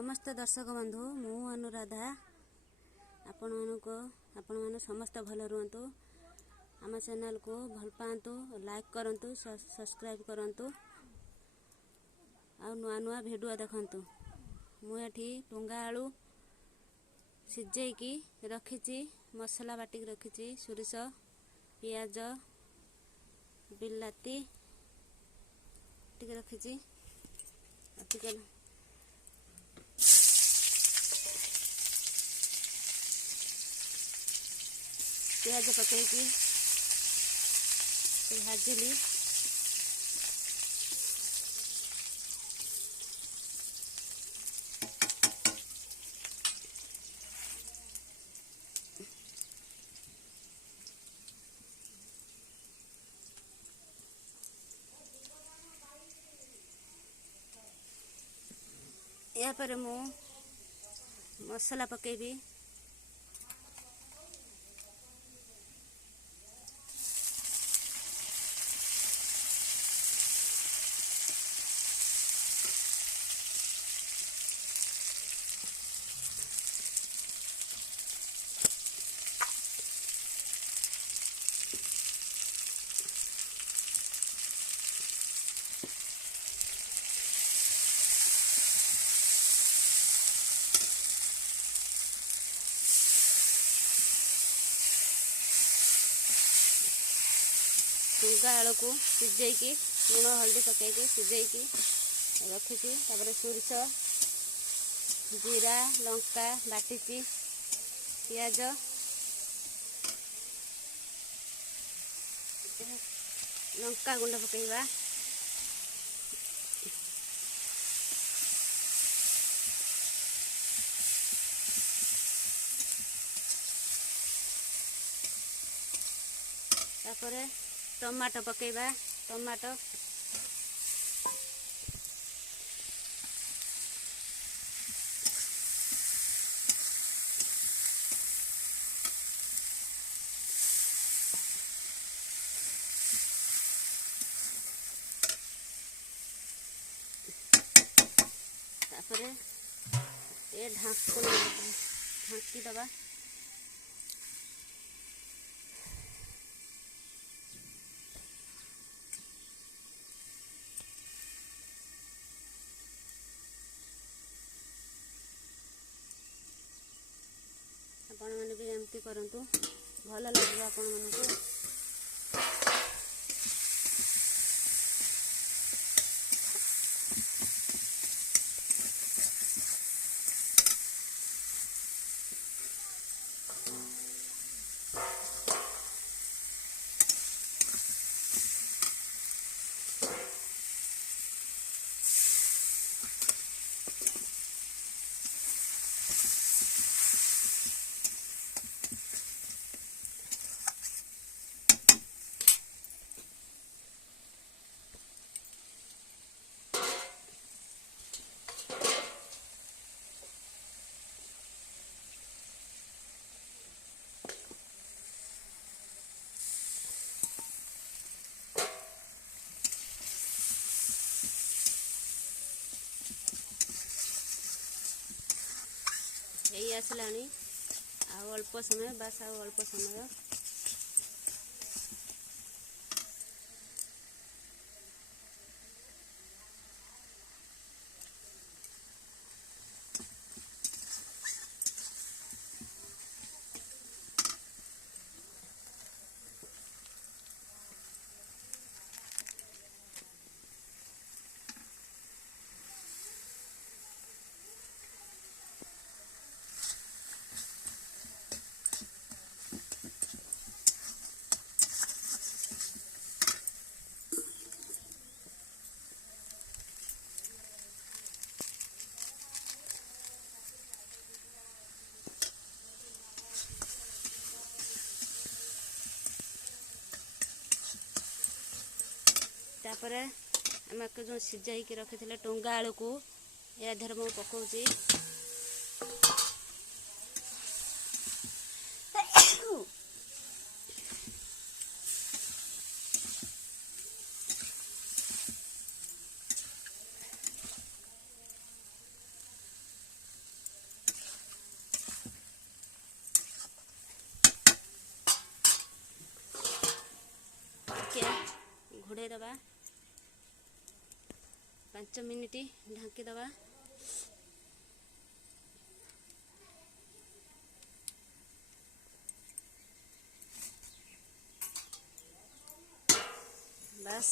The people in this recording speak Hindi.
नमस्ते दर्शक बंधु मु अनुराधा आपण मैंने समस्त भल रुहतु आम चैनल को भल पातु लाइक करंतु सब्सक्राइब करंतु आ नुआ नुआ वीडियो देखंतु। मुझे टुंगा आलू सिझेकी रखी मसला बाटिक रखी सोरिष पियाज बिलाती टिके रखी प्याज पकईकी भाजिली या पर मु मसला पकेबी टुंगा आलू को सिझेकी लुण हल्दी पकईकी सिझेकी रखी सोरिष जीरा लंका बाटी पियाज लंका गुंड पकईबा तापरे टमाटो पकेबा टमाटो तापरे ये ढांकी दबा आपण मैंने भी एमती करंतु भल लगे आपण मानकु। यही आसलानी अल्प समय बस अल्प समय तापर आम जो सिझाई रखी टुंगा आलू को या धर मु पकाउची घोड़े दबा 5 मिनिट ढांकी दबा। बस